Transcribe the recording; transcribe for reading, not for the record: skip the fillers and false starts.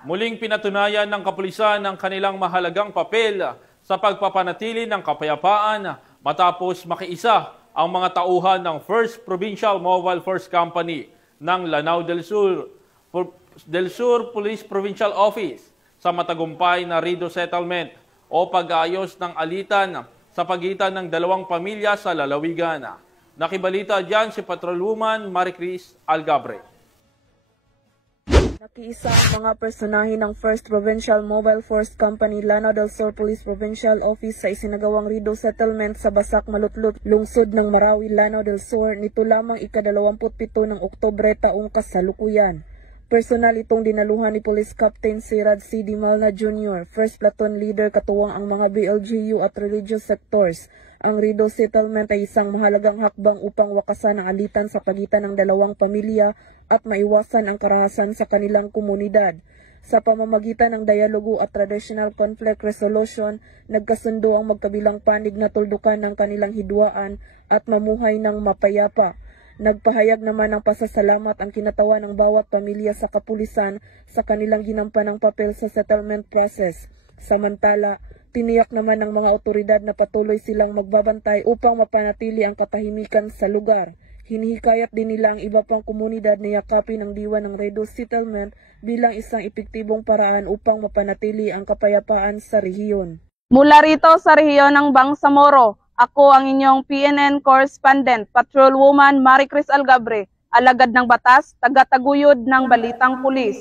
Muling pinatunayan ng kapulisan ang kanilang mahalagang papel sa pagpapanatili ng kapayapaan matapos makiisa ang mga tauhan ng 1st Provincial Mobile Force Company ng Lanao del Sur Police Provincial Office sa matagumpay na Rido Settlement o pag-aayos ng alitan sa pagitan ng dalawang pamilya sa lalawigan. Nakibalita dyan si Patrolwoman Maricris Algabre. Nakiisa ang mga personahe ng 1st Provincial Mobile Force Company Lanao del Sur Police Provincial Office sa isinagawang Rido Settlement sa Basak Malutlut, lungsod ng Marawi, Lanao del Sur nito lamang ika-27 ng Oktubre taong kasalukuyan. Personal itong dinaluhan ni Police Captain Sirad C. Di Malna Jr., 1st Platoon Leader katuwang ang mga BLGU at religious sectors. Ang Rido Settlement ay isang mahalagang hakbang upang wakasan ang alitan sa pagitan ng dalawang pamilya at maiwasan ang karahasan sa kanilang komunidad. Sa pamamagitan ng dialogo at traditional conflict resolution, nagkasundo ang magkabilang panig na tuldukan ng kanilang hidwaan at mamuhay ng mapayapa. Nagpahayag naman ng pasasalamat ang kinatawan ng bawat pamilya sa kapulisan sa kanilang ginampanang papel sa settlement process. Samantala, tiniyak naman ng mga otoridad na patuloy silang magbabantay upang mapanatili ang katahimikan sa lugar. Hinihikayat din nila ang iba pang komunidad na yakapin ang diwa ng Rido Settlement bilang isang epektibong paraan upang mapanatili ang kapayapaan sa rehiyon. Mula rito sa rehiyon ng Bangsamoro, ako ang inyong PNN Correspondent, Patrolwoman Maricris Algabre, alagad ng batas, tagataguyod ng Balitang Pulis.